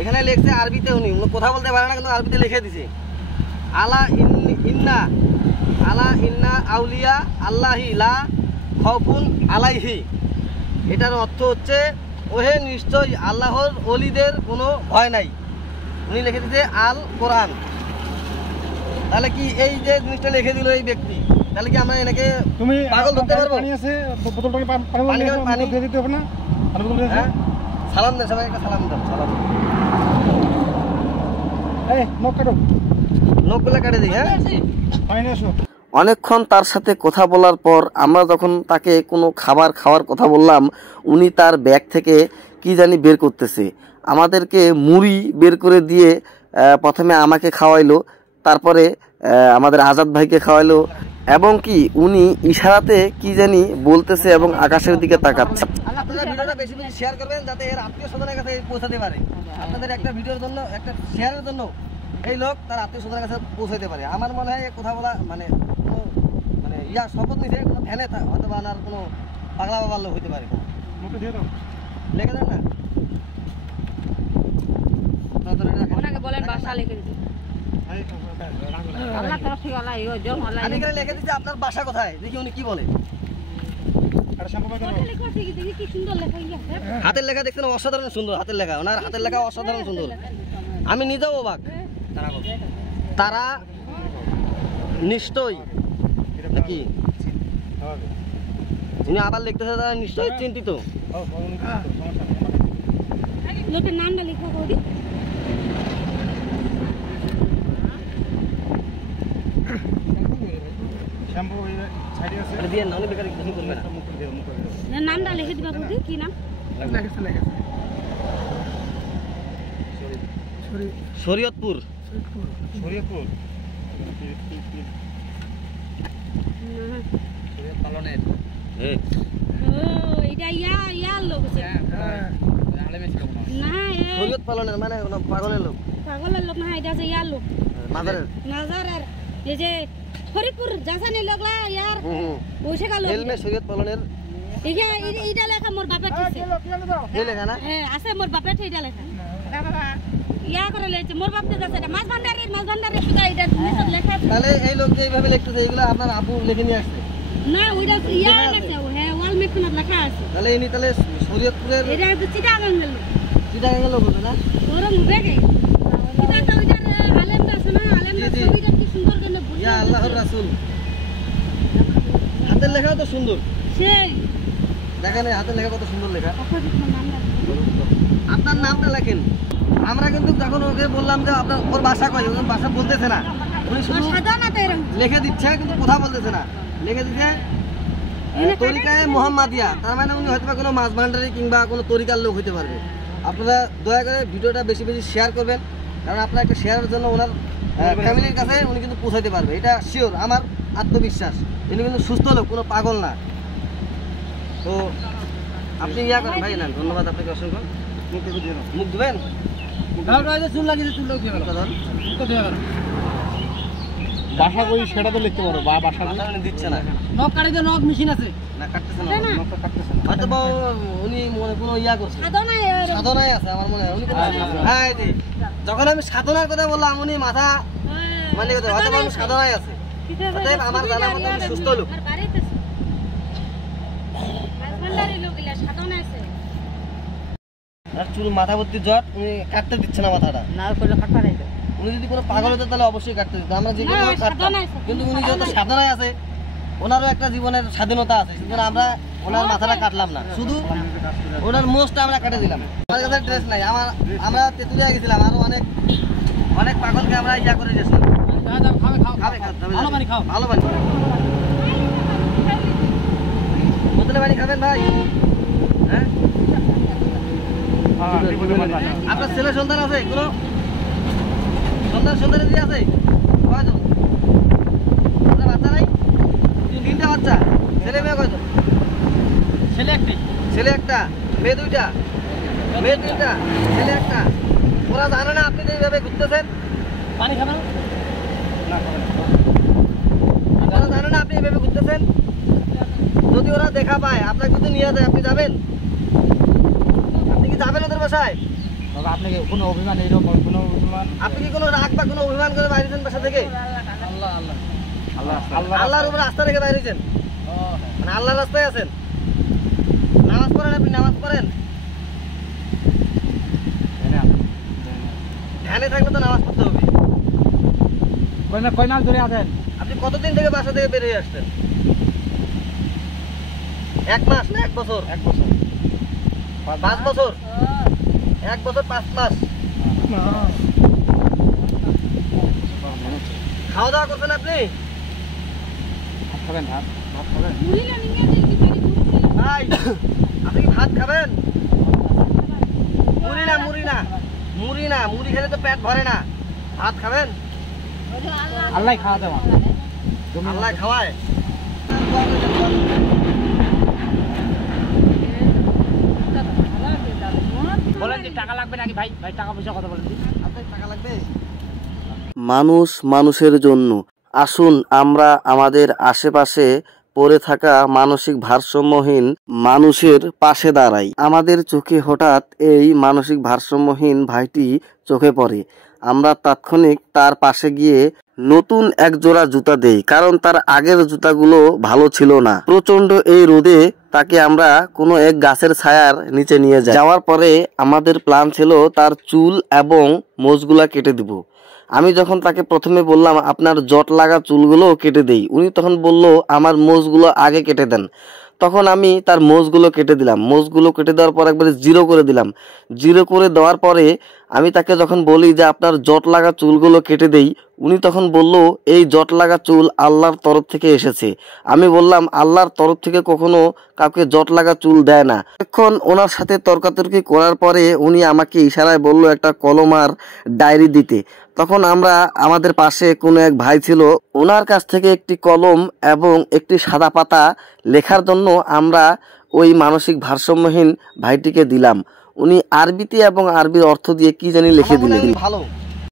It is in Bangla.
এখানে লিখছে আরবিতে, উনি কথা বলতে পারে না কিন্তু আরবিতে লিখে দিছে আলা ইন্না আউলিয়া আল্লাহি লা খাউফুন আলাইহি। এটার অর্থ হচ্ছে ওহে নিশ্চয় আল্লাহর ওলিদের কোনো ভয় নাই। উনি লিখে দিতে আল কোরআন। তাহলে কি এই যে জিনিসটা লিখে দিল এই ব্যক্তি, তাহলে কি আমরা এনাকে তুমি পাগল ধরতে পারবো? পানি আছে, বোতলটা পানি দিয়ে দিতে হবে না? হ্যাঁ, সালাম দেন সবাই, একটা সালাম দেন। সালাম এই নখ কাটো, নখগুলো কেটে দিই। হ্যাঁ, পানি আসো। অনেকক্ষণ তার সাথে কথা বলার পর আমরা যখন তাকে কোনো খাবার খাওয়ার কথা বললাম, উনি তার ব্যাগ থেকে কি জানি বের করতেছে। আমাদেরকে মুড়ি বের করে দিয়ে প্রথমে আমাকে খাওয়াইলো, তারপরে আমাদের আজাদ ভাইকে খাওয়াইলো, এবং কি উনি ইশারাতে কি জানি বলতেছে এবং আকাশের দিকে তাকাচ্ছে। আপনারা ভিডিওটা বেশি বেশি শেয়ার করবেন যাতে এর আত্মীয় স্বজনের কাছে পৌঁছাতে পারে। আপনাদের একটা ভিডিওর জন্য, একটা শেয়ারের জন্য এই লোক তার আত্মীয় স্বজনের কাছে পৌঁছাতে পারে। আমার মনে হয় কথা বলা মানে ইয়া শপথ নিছে কোনো ফ্যানে হয়তো বা আর কোনো পাগলা বাবার লোক হইতে পারে। লেখে দেন না, ওনাকে বলেন বাসা লিখে দিতে। আল্লাহ তরফ থেকে আল্লাহ ইও জম আল্লাহ। আমি এখানে লিখে দিচ্ছি আপনার বাসা কোথায়, দেখি উনি কি বলে। হাতের লেখা দেখছেন অসাধারণ সুন্দর, হাতের লেখা, ওনার হাতের লেখা অসাধারণ সুন্দর। আমি নিজেও অবাক। তারা নিশ্চয় নাকি উনি আবার লিখতেছে তারা নিশ্চয় চিন্তিত। লোকের নামটা লেখা করি। শ্যাম্পু ওই সাইডে আছে, আরে দিয়ে না, উনি বেকার কিছু করবে না। না, নামটা লিখে দিবা বলি। কি নাম? শরীয়তপুর। শরীয়তপুর পালনের এটা ইয়া লোক আছে না, শরীয়ত পালনের মানে পাগলের লোক, পাগলের লোক না, এটা আছে ইয়ার লোক, মাজারের মাজারের। এই যে ফরিদপুর জাসানি লগলা ইয়ার ওইসে গেল এলমে শরীয়ত পালনের। এইটা লেখা মোর বাপের ঠিক এই লেখা না? হ্যাঁ আছে, মোর বাপের এইটা লেখা ইয়া করে লেখছে মোর বাপতে যাচ্ছে। এটা মাছ ভান্ডারের সুদা এটা নিচে লেখা। তাহলে এই লোক যে এইভাবে লিখতেছে এগুলো আপনার আপু লিখে নিয়ে আসছে না? ওইটা ইয়া লেখা, হ্যাঁ ওয়াল মেকনা লেখা আছে। তাহলে ইনি তাহলে শরীয়তপুরের এটা তো চিটাগাং গেল, চিটাগাং লোক হবে না? ওরম বেগে এটা তো ওইটা আলেম আছে না, আলেম ছবিটা কি সুন্দর কেন বুঝা। ইয়া আল্লাহর রাসূল, হাতের লেখাও তো সুন্দর। সেই দেখেন হাতের লেখা কত সুন্দর লেখা। আপনার নামটা লেখেন। আমরা কিন্তু যখন ওকে বললাম যে আপনার ওর বাসা কই, ওর বাসা বলতেছে না, উনি শুধু লিখে দিচ্ছে কিন্তু কথা বলতেছে না। লিখে দিচ্ছে তরিকায়ে মুহাম্মাদিয়া, তার মানে উনি হয়তো কোনো মাছ ভান্ডারি কিংবা কোনো তরিকার লোক হইতে পারবে। আপনারা দয়া করে ভিডিওটা বেশি বেশি শেয়ার করবেন, কারণ আপনার একটা শেয়ারের জন্য ওনার ফ্যামিলির কাছে উনি কিন্তু পৌঁছাইতে পারবে, এটা শিওর, আমার আত্মবিশ্বাস। উনি কিন্তু সুস্থ লোক, কোনো পাগল না। তো আপনি ইয়া করেন ভাই, না ধন্যবাদ আপনাকে অসংখ্য। মুখ ধুবেন, চুল লাগিয়েছে, চুল বাসা কই সেটা তো লিখতে পারো, বা বাসা দিচ্ছে না, নখ কাটতে নখ মেশিন আছে না কাটতেছে না, হয়তো বা উনি মনে কোনো ইয়া করছে, সাধনায় আছে আমার মনে হয় উনি। হ্যাঁ, যখন আমি সাধনার কথা বললাম উনি মাথা মানে হয়তো বা উনি সাধনায় আছে। আমার জানা মতো উনি সুস্থ লোক। চুল মাথা ভর্তি জট, উনি কাটতে দিচ্ছে না মাথাটা। উনি যদি কোনো পাগল হতো তাহলে অবশ্যই কাটতে দিত, আমরা যে কোনো কাটতাম। কিন্তু উনি যেহেতু সাধনায় আছে, ওনারও একটা জীবনের স্বাধীনতা আছে, সেজন্য আমরা ওনার মাথাটা কাটলাম না, শুধু ওনার মোষটা আমরা কেটে দিলাম। আমার কাছে ড্রেস নাই, আমরা তেঁতুলিয়া গেছিলাম, আরো অনেক পাগলকে আমরা ইয়া করে গেছিলাম। ভালো পানি, বোতলে পানি খাবেন ভাই? হ্যাঁ, আপনার ছেলে সন্তান আছে কোনো? সন্তান দিয়ে আছে কয়জন? আপনার বাচ্চা নাই? 3টা বাচ্চা, ছেলে মেয়ে কয়জন? ছেলে একটা, মেয়ে 2টা, মেয়ে 3টা, ছেলে একটা। ওরা জানে না আপনি এইভাবে ঘুরতেছেন? পানি খাবেন? ওরা জানে না আপনি এইভাবে ঘুরতেছেন? যদি ওরা দেখা পায় আপনাকে যদি নিয়ে যায়, আপনি যাবেন? আপনি কি যাবেন ওদের বাসায়? বাবা আপনি কি কোনো অভিমান এইরকম কোনো অভিমান আপনি কি কোনো রাগ বা কোনো অভিমান করে বাইরেছেন বাসা থেকে? আল্লাহ আল্লাহ আল্লাহ আল্লাহ আল্লাহর উপরে আস্থা রেখে বাইরেছেন, মানে আল্লাহর রাস্তায় আছেন। নামাজ পড়েন, আপনি নামাজ পড়েন? ধ্যানে থাকলে তো নামাজ পড়তে হবে। কয় মাস ধরে আছেন? আপনি কতদিন থেকে বাসা থেকে বের হয়ে আসছেন? 1 মাস না 1 বছর? 1 বছর 5 বছর? 1 বছর 5 মাস। খাওয়া দাওয়া করছেন আপনি? ভাত খাবেন? ভাত খাবেন? মুড়িলা নিয়ে দেখি বাড়ি মুড়ি ভাই আপনি কি ভাত খাবেন? মুড়ি না, মুড়ি না, মুড়ি না, মুড়ি খেলে তো পেট ভরে না। ভাত খাবেন? আল্লাহ খাওয়া দেওয়া আল্লাহ খাওয়ায়। বলেন যে টাকা লাগবে নাকি ভাই? ভাই টাকা পয়সা কথা বলেন। আপনার টাকা লাগবে? মানুষ মানুষের জন্য। আসুন আমরা আমাদের আশেপাশে পড়ে থাকা মানসিক ভারসাম্যহীন মানুষের পাশে দাঁড়াই। আমাদের চোখে হঠাৎ এই মানসিক ভারসাম্যহীন ভাইটি চোখে পড়ে। আমরা তাৎক্ষণিক তার পাশে গিয়ে নতুন এক জোড়া জুতা দেই, কারণ তার আগের জুতাগুলো ভালো ছিল না। প্রচন্ড এই রোদে তাকে আমরা কোনো এক গাছের ছায়ার নিচে নিয়ে যাই। যাওয়ার পরে আমাদের প্ল্যান ছিল তার চুল এবং মোজগুলা কেটে দিব। আমি যখন তাকে প্রথমে বললাম আপনার জট লাগা চুলগুলো কেটে দেই, উনি তখন বলল আমার মোজগুলো আগে কেটে দেন। তখন আমি তার মোজগুলো কেটে দিলাম। মোজগুলো কেটে দেওয়ার পর একবারে জিরো করে দিলাম। জিরো করে দেওয়ার পরে আমি তাকে যখন বলি যে আপনার জট লাগা চুলগুলো কেটে দেই, উনি তখন বলল এই জট লাগা চুল আল্লাহর তরফ থেকে এসেছে। আমি বললাম আল্লাহর তরফ থেকে কখনো কাউকে জট লাগা চুল দেয় না। এখন ওনার সাথে তর্কাতর্কি করার পরে উনি আমাকে ইশারায় বলল একটা কলম আর ডায়েরি দিতে। তখন আমরা আমাদের পাশে কোনো এক ভাই ছিল, ওনার কাছ থেকে একটি কলম এবং একটি সাদা পাতা লেখার জন্য আমরা ওই মানসিক ভারসাম্যহীন ভাইটিকে দিলাম। উনি আরবিতে এবং আরবির অর্থ দিয়ে কি জানি লিখে দিলেন। ভালো